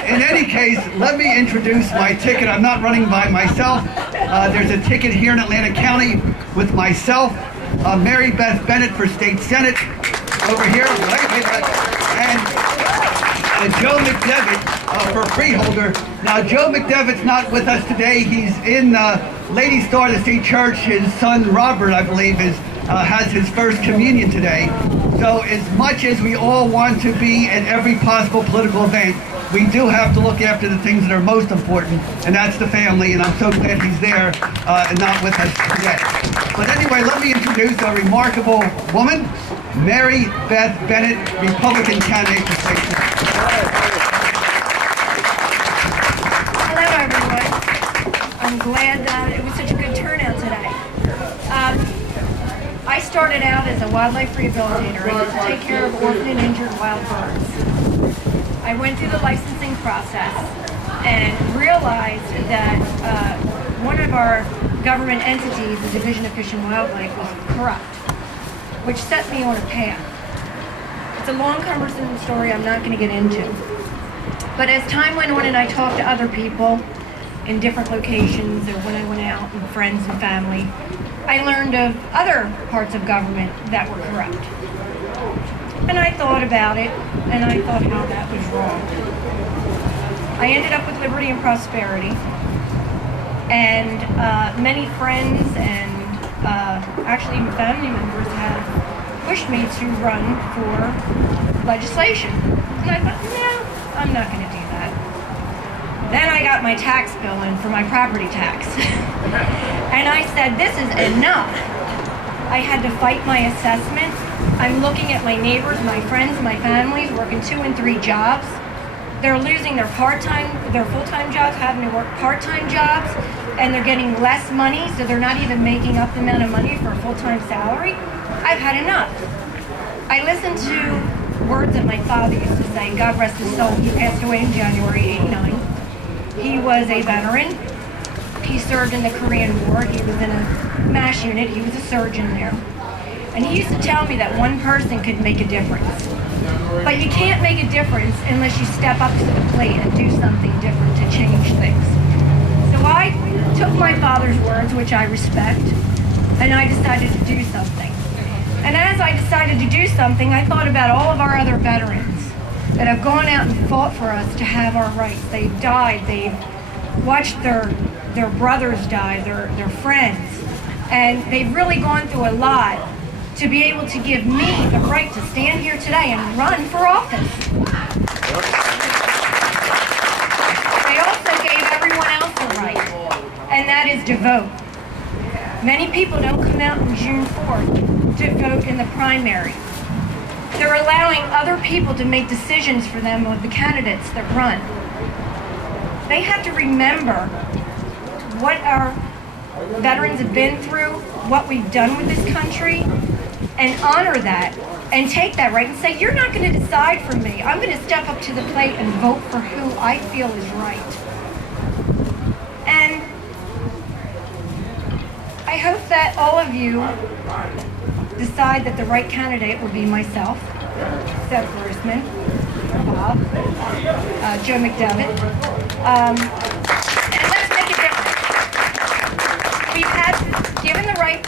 In any case, let me introduce my ticket. I'm not running by myself. There's a ticket here in Atlantic County with myself, Marybeth Bennett for State Senate over here, and Joe McDevitt for freeholder. Now, Joe McDevitt's not with us today. He's in Lady Star of the State Church. His son Robert, I believe, has his first communion today. So as much as we all want to be at every possible political event, we do have to look after the things that are most important, and that's the family, and I'm so glad he's there and not with us today. But anyway, let me introduce a remarkable woman, Marybeth Bennett, Republican candidate for state senate. Hello, everyone. I'm glad that it was such a good turnout today. I started out as a wildlife rehabilitator. I used to take care of orphaned and injured wild birds. I went through the licensing process and realized that one of our government entities, the Division of Fish and Wildlife, was corrupt, which set me on a path. It's a long, cumbersome story I'm not going to get into. But as time went on and I talked to other people in different locations, or when I went out and friends and family, I learned of other parts of government that were corrupt. And I thought about it, and I thought how that was wrong. I ended up with Liberty and Prosperity, and many friends and actually even family members have pushed me to run for legislation. And I thought, no, I'm not going to do that. Then I got my tax bill in for my property tax. And I said, this is enough. I had to fight my assessment. I'm looking at my neighbors, my friends, my families working 2 and 3 jobs. They're losing their full-time jobs, having to work part-time jobs, and they're getting less money, so they're not even making up the amount of money for a full-time salary. I've had enough. I listened to words that my father used to say, God rest his soul. He passed away in January '89. He was a veteran. He served in the Korean War. He was in a MASH unit. He was a surgeon there. And he used to tell me that one person could make a difference. But you can't make a difference unless you step up to the plate and do something different to change things. So I took my father's words, which I respect, and I decided to do something. And as I decided to do something, I thought about all of our other veterans that have gone out and fought for us to have our rights. They've died. They've watched their brothers die, their friends, and they've really gone through a lot to be able to give me the right to stand here today and run for office. They also gave everyone else a right, and that is to vote. Many people don't come out on June 4th to vote in the primary. They're allowing other people to make decisions for them with the candidates that run. They have to remember what our veterans have been through, what we've done with this country, and honor that, and take that right and say, you're not going to decide for me. I'm going to step up to the plate and vote for who I feel is right. And I hope that all of you decide that the right candidate will be myself, Seth Grossman, Bob, Joe McDevitt, and let's make a difference. We've had given the right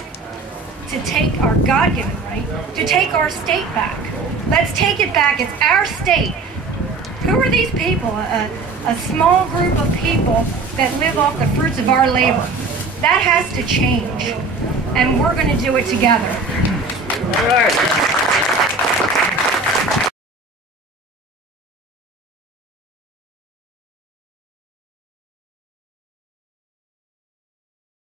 to take our God-given right, to take our state back. Let's take it back. It's our state. Who are these people? A small group of people that live off the fruits of our labor. That has to change, and we're going to do it together. All right.